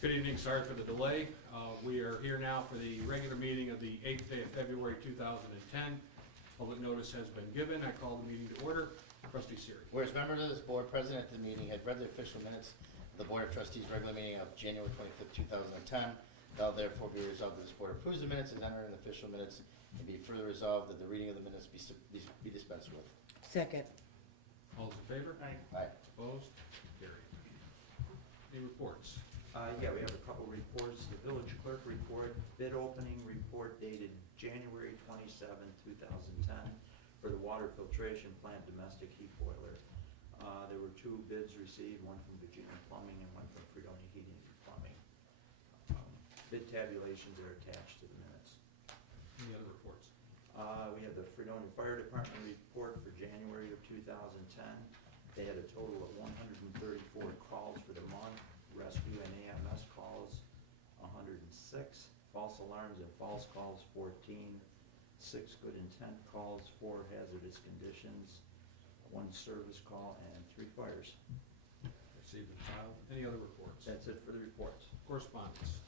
Good evening, sorry for the delay. We are here now for the regular meeting of the 8th day of February 2010. Public notice has been given. I call the meeting to order. Trustee Siri. Whereas members of this board present at the meeting had read the official minutes of the Board of Trustees regular meeting of January 25th, 2010, now therefore be resolved that this board approves the minutes as entered in the official minutes, and be further resolved that the reading of the minutes be dispensed with. Second. All those in favor? Aye. Opposed? Carried. Any reports? Yeah, we have a couple reports. The village clerk report, bid opening report dated January 27, 2010 for the water filtration plant domestic heat boiler. There were two bids received, one from Virginia Plumbing and one from Fredonia Heating and Plumbing. Bid tabulations are attached to the minutes. Any other reports? We have the Fredonia Fire Department report for January of 2010. They had a total of 134 calls for the month. Rescue and AMS calls 106, false alarms and false calls 14, 6 good intent calls, 4 hazardous conditions, 1 service call, and 3 fires. Received and filed. Any other reports? That's it for the reports. Correspondence.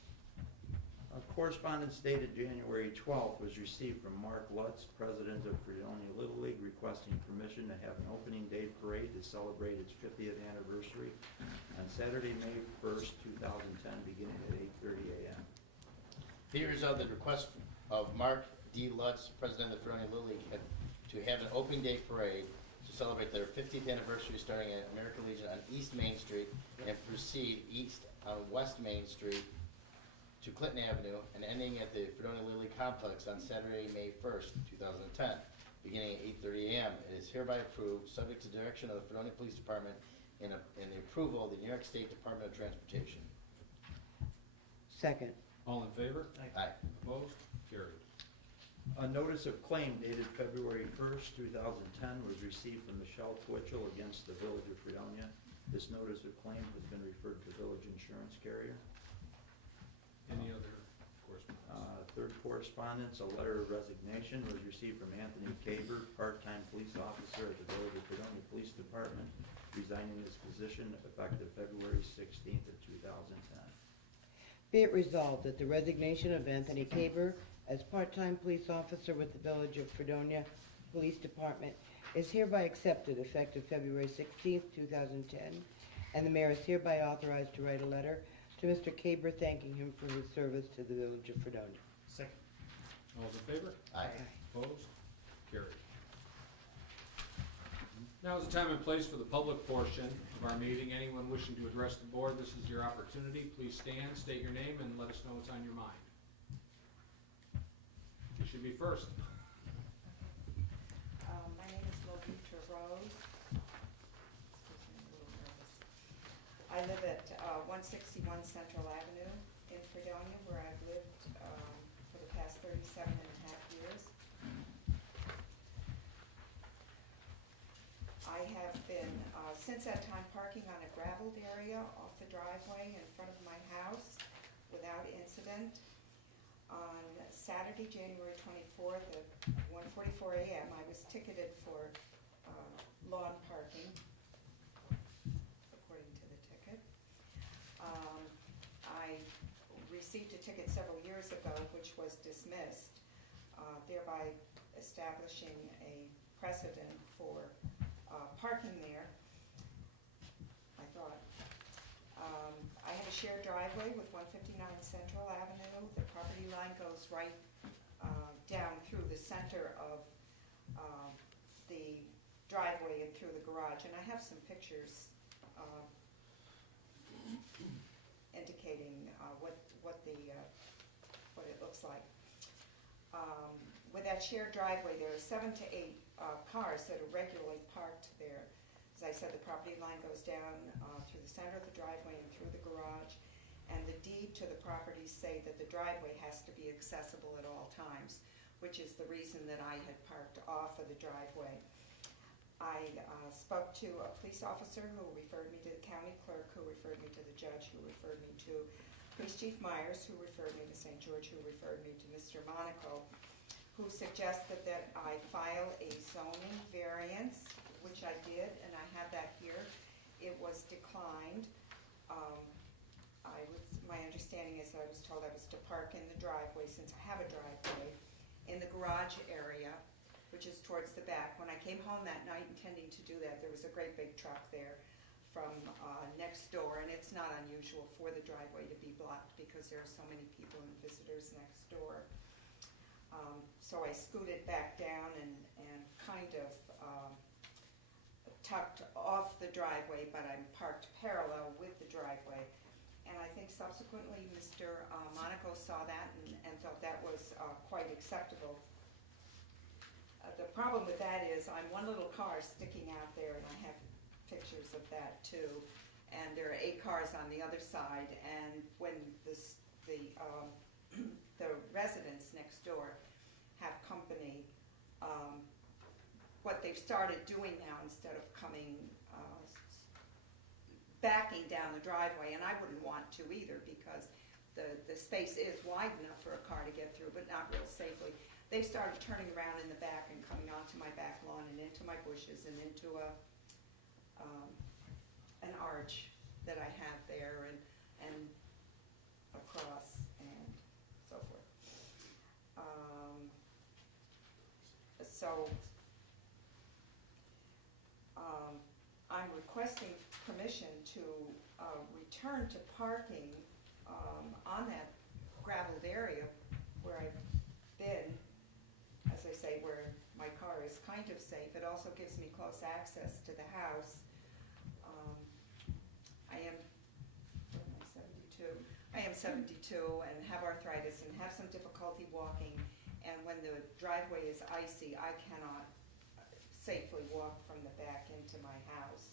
Correspondence dated January 12th was received from Mark Lutz, president of Fredonia Little League, requesting permission to have an opening day parade to celebrate its 50th anniversary on Saturday, May 1st, 2010, beginning at 8:30 a.m. Be resolved that the request of Mark D. Lutz, president of the Fredonia Little League, to have an opening day parade to celebrate their 50th anniversary starting at American Legion on East Main Street and proceed east on West Main Street to Clinton Avenue and ending at the Fredonia Little League Complex on Saturday, May 1st, 2010, beginning at 8:30 a.m. It is hereby approved, subject to direction of the Fredonia Police Department and the approval of the New York State Department of Transportation. Second. All in favor? Aye. Opposed? Carried. A notice of claim dated February 1st, 2010 was received from Michelle Twitchell against the Village of Fredonia. This notice of claim has been referred to village insurance carrier. Any other correspondence? Third correspondence, a letter of resignation was received from Anthony Caber, part-time police officer at the Village of Fredonia Police Department, resigning his position effective February 16th of 2010. Be it resolved that the resignation of Anthony Caber as part-time police officer with the Village of Fredonia Police Department is hereby accepted effective February 16th, 2010, and the mayor is hereby authorized to write a letter to Mr. Caber thanking him for his service to the Village of Fredonia. Second. All those in favor? Aye. Opposed? Carried. Now is the time and place for the public portion of our meeting. Anyone wishing to address the board, this is your opportunity. Please stand, state your name, and let us know what's on your mind. You should be first. My name is Lovita Rose. Excuse me, I'm a little nervous. I live at 161 Central Avenue in Fredonia, where I've lived for the past 37 and a half years. I have been, since that time, parking on a graveled area off the driveway in front of my house without incident. On Saturday, January 24th at 1:44 a.m., I was ticketed for lawn parking, according to the ticket. I received a ticket several years ago, which was dismissed, thereby establishing a precedent for parking there. I thought I have a shared driveway with 159 Central Avenue. The property line goes right down through the center of the driveway and through the garage. And I have some pictures indicating what it looks like. With that shared driveway, there are 7 to 8 cars that are regularly parked there. As I said, the property line goes down through the center of the driveway and through the garage, and the deed to the property say that the driveway has to be accessible at all times, which is the reason that I had parked off of the driveway. I spoke to a police officer who referred me to the county clerk, who referred me to the judge, who referred me to Police Chief Myers, who referred me to St. George, who referred me to Mr. Monaco, who suggested that I file a zoning variance, which I did, and I have that here. It was declined. My understanding is that I was told I was to park in the driveway, since I have a driveway, in the garage area, which is towards the back. When I came home that night intending to do that, there was a great big truck there from next door, and it's not unusual for the driveway to be blocked because there are so many people and visitors next door. So I scooted back down and kind of tucked off the driveway, but I'm parked parallel with the driveway. And I think subsequently Mr. Monaco saw that and thought that was quite acceptable. The problem with that is I'm one little car sticking out there, and I have pictures of that too. And there are 8 cars on the other side, and when the residents next door have company, what they've started doing now, instead of coming, backing down the driveway, and I wouldn't want to either, because the space is wide enough for a car to get through, but not real safely. They started turning around in the back and coming onto my back lawn and into my bushes and into an arch that I have there and across and so forth. I'm requesting permission to return to parking on that graveled area where I've been, as I say, where my car is kind of safe. It also gives me close access to the house. I am 72 and have arthritis and have some difficulty walking, and when the driveway is icy, I cannot safely walk from the back into my house.